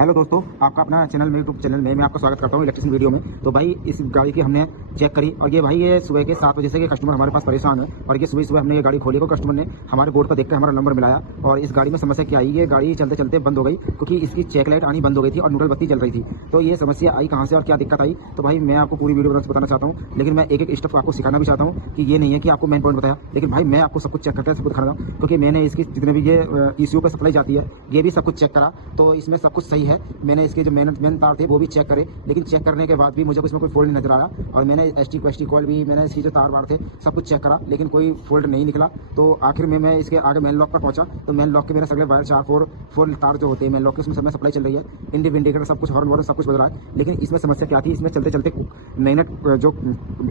Hello दोस्तों, आपका अपना चैनल में यूट्यूब चैनल में मैं आपका स्वागत करता हूँ इलेक्ट्रिशियन वीडियो में। तो भाई इस गाड़ी की हमने चेक करी और ये भाई ये सुबह के 7 बजे से कस्टमर हमारे पास परेशान है और ये सुबह सुबह हमने ये गाड़ी खोली को कस्टमर ने हमारे बोर्ड पर देखकर हमारा नंबर मिलाया और इस गाड़ी में समस्या क्या आई, ये गाड़ी चलते चलते बंद हो गई क्योंकि इसकी चेक लाइट आनी बंद हो गई थी और न्यूट्रल बत्ती जल रही थी। तो ये समस्या आई कहाँ से और क्या दिक्कत आई, तो भाई मैं आपको पूरी वीडियो बताना चाहता हूँ, लेकिन मैं एक एक स्टेप आपको सिखाना भी चाहता हूँ कि ये नहीं है कि आपको मेन पॉइंट बताया, लेकिन भाई मैं आपको सब कुछ चेक करके सब कुछ दिखाना हूँ क्योंकि मैंने इसकी जितने भी ये ईसीयू पर सप्लाई जाती है ये भी सब कुछ चेक करा, तो इसमें सब कुछ सही है। मैंने इसके जो मेन तार थे वो भी चेक करे, लेकिन चेक करने के बाद भी मुझे इसमें कोई फॉल्ट नहीं नजर आया और मैंने एसटी कॉल भी, मैंने इसकी जो तार बार थे सब कुछ चेक करा, लेकिन कोई फॉल्ट नहीं निकला। तो आखिर में मैं इसके आगे मेन लॉक पर पहुंचा, तो मेन लॉक के मेरे सगले वायर 4 तार जो होते हैं मेन लॉक के उसमें सब में सप्लाई चल रही है, इंडिकेटर सब कुछ, हॉर्न वॉर्न सब कुछ बज रहा है। लेकिन इसमें समस्या क्या थी, इसमें चलते चलते मैग्नेट जो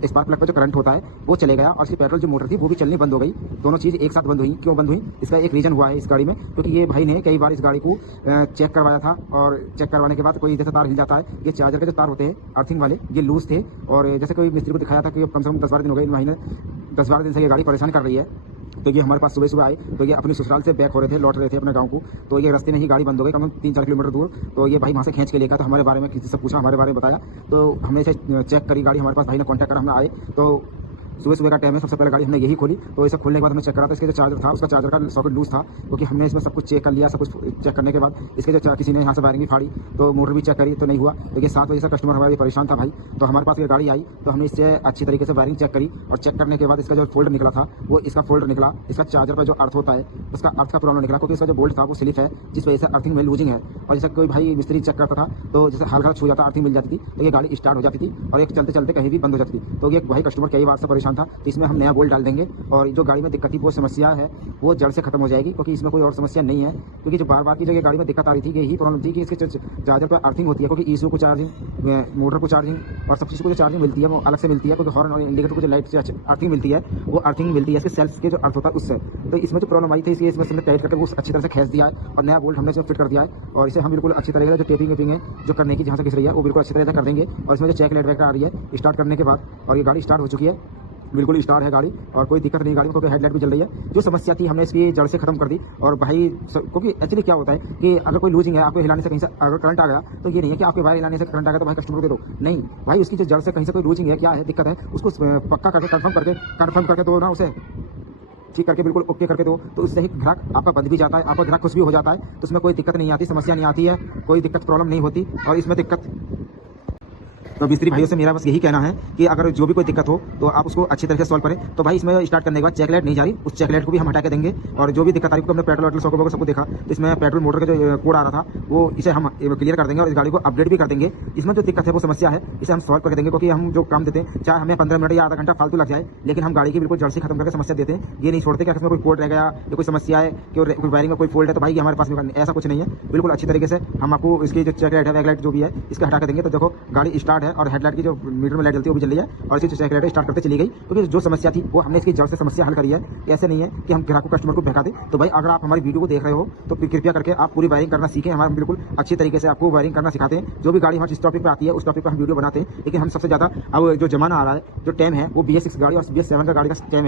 स्पार्क प्लग पर जो करंट होता है वो चले गया और इसकी पेट्रोल जो मोटर थी वो भी चलनी बंद हो गई। दोनों चीज़ एक साथ बंद हुई। क्यों बंद हुई, इसका एक रीजन हुआ है इस गाड़ी में, क्योंकि ये भाई ने कई बार इस गाड़ी को चेक करवाया था और चेक करवाने के बाद कोई जैसे तार हिल जाता है, ये चार्जर के जो तार होते हैं अर्थिंग वाले ये लूज थे और जैसे कोई मिस्त्री को दिखाया था कि कम से कम 10-12 दिन हो गए, महीने 10-12 दिन से ये गाड़ी परेशान कर रही है। तो ये हमारे पास सुबह सुबह आए, तो ये अपनी ससुराल से बैक हो रहे थे, लौट रहे थे अपने गांव को, तो ये रास्ते में ही गाड़ी बंद हो गई कम 3-4 किलोमीटर दूर। तो ये भाई वहाँ से खींच के लेकर, तो हमारे बारे में किसी से पूछा, हमारे बारे में बताया, तो हमने इसे चेक करी गाड़ी, हमारे पास भाई ने कॉन्टैक्ट करा, हम आए तो सुबह सुबह का टाइम है, सबसे पहले गाड़ी हमने यही खोली। तो इसे खोलने के बाद हमने चेक करा था इसके जो चार्जर था उसका चार्जर का सॉकेट लूज था, क्योंकि हमने इसमें सब कुछ चेक कर लिया। सब कुछ चेक करने के बाद इसके जो किसी ने यहाँ से वायरिंग भी फाड़ी, तो मोटर भी चेक करी तो नहीं हुआ। तो ये 7 बजे से कस्टमर हमारा परेशान था भाई, तो हमारे पास ये गाड़ी आई तो हमने इससे अच्छी तरीके से वायरिंग चेक करी और चेक करने के बाद इसका जो फोल्डर निकला था वो इसका फोल्डर निकला, इसका चार्जर पर जो अर्थ होता है उसका अर्थ का प्रॉब्लम निकला, क्योंकि इसका जो बोल्ट था वो स्लिप है जिस वजह से अर्थिंग में लूजिंग है। और जैसे कोई भाई मिस्त्री चेक करता था तो जैसे हल्का छू जाता अर्थिंग मिल जाती थी तो ये गाड़ी स्टार्ट हो जाती थी और एक चलते चलते कहीं भी बंद हो जाती थी। तो ये भाई कस्टमर कई बार से परेशान था, तो इसमें हम नया बोल्ट डाल देंगे और जो गाड़ी में दिक्कत थी वो समस्या है वो जड़ से खत्म हो जाएगी, क्योंकि इसमें कोई और समस्या नहीं है। क्योंकि जो बार बार की जगह गाड़ी में दिक्कत आ रही थी यही प्रॉब्लम थी कि इसके चार्जर पर अर्थिंग होती है, क्योंकि ईसीयू को चार्जिंग, मोटर को चार्जिंग और सब चीज़ को जो चार्जिंग मिलती है वो अलग से मिलती है, क्योंकि हॉर्न और इंडिकेटर को जो लाइट से अर्थिंग मिलती है वो अर्थिंग मिलती है इसके सेल्फ के जो अर्थ होता है उससे। तो इसमें जो प्रॉब्लम आई थी इसलिए इसमें हमने टाइट करके वो अच्छी तरह से खींच दिया है और नया बोल्ट हमने जो फिट कर दिया है और इसे हम बिल्कुल अच्छी तरह से जो टेपिंग वेपिंग है जो करने की जहाँ से घिस रही है वो बिल्कुल अच्छी तरह से कर देंगे। और इसमें जो चेक लाइट वगैरह आ रही है स्टार्ट करने के बाद, और ये गाड़ी स्टार्ट हो चुकी है, बिल्कुल स्टार्ट है गाड़ी और कोई दिक्कत नहीं गाड़ी में, क्योंकि हेडलाइट भी जल रही है। जो समस्या थी हमने इसकी जड़ से खत्म कर दी। और भाई क्योंकि एक्चुअली क्या होता है कि अगर कोई लूजिंग है, आपको हिलाने से कहीं से अगर करंट आ गया तो ये नहीं है कि आपके वायर हिलाने से करंट आ गया तो भाई कस्टमर को दे दो, नहीं भाई उसकी जो जड़ से कहीं से कोई लूजिंग है, क्या है दिक्कत है, उसको पक्का करके कन्फर्म करके दो ना, उसे ठीक करके बिल्कुल ओके करके दो, तो उससे ही ग्राहक आपका बंद भी जाता है, आपका ग्राहक खुश भी हो जाता है। तो उसमें कोई दिक्कत नहीं आती, समस्या नहीं आती है, कोई दिक्कत प्रॉब्लम नहीं होती। और इसमें दिक्कत तो मिस्त्री भाइयों से मेरा बस यही कहना है कि अगर जो भी कोई दिक्कत हो तो आप उसको अच्छी तरह से सॉल्व करें। तो भाई इसमें स्टार्ट करने के बाद चेक लाइट नहीं जा रही, उस चेक लाइट को भी हम हटा के देंगे। और जो भी दिक्कत आ रही है, हमने पेट्रोल वेट्रोल सॉकेट सबको देखा, तो इसमें पेट्रोल मोटर का जो कोड आ रहा था वो इसे हम क्लियर कर देंगे और इस गाड़ी को अपडेट भी कर देंगे। इसमें जो दिक्कत है वो समस्या है इसे हम सॉल्व कर देंगे, क्योंकि हम जो काम देते हैं चाहे हमें 15 मिनट या आधा घंटा फालतू लग जाए, लेकिन हम गाड़ी की बिल्कुल जड़ से खत्म करके समस्या देते हैं। ये नहीं छोड़ते कि इसमें कोई कोड रह गया या कोई समस्या है कि कोई वायरिंग में कोई फॉल्ट है तो भाई हमारे पास में ऐसा कुछ नहीं है। बिल्कुल अच्छी तरीके से हम आपको इसकी जो चेक लाइट है, बैक लाइट जो भी है इसका हटा के देंगे। तो देखो गाड़ी स्टार्ट है और हेडलाइट की जो मीटर में लाइट जलती है वो भी जल रही है और इसी चेक लाइट स्टार्ट करते चली गई, क्योंकि जो समस्या थी वो हमने इसकी जड़ से समस्या हल करी है। ऐसे नहीं है कि हम ग्राहक को कस्टमर को भगा दें। तो भाई अगर आप हमारी वीडियो को देख रहे हो तो कृपया करके आप पूरी वायरिंग करना सीखें। हमारे बिल्कुल अच्छी तरीके से आपको वायरिंग करना सिखाते हैं। जो भी गाड़ी हमारे जिस टॉपिक पे आती है उस टॉपिक पर हम वीडियो बनाते हैं, लेकिन हम सबसे ज़्यादा अब जो जमाना आ रहा है, जो टाइम है वो BS6 गाड़ी और BS7 का गाड़ी का टाइम है।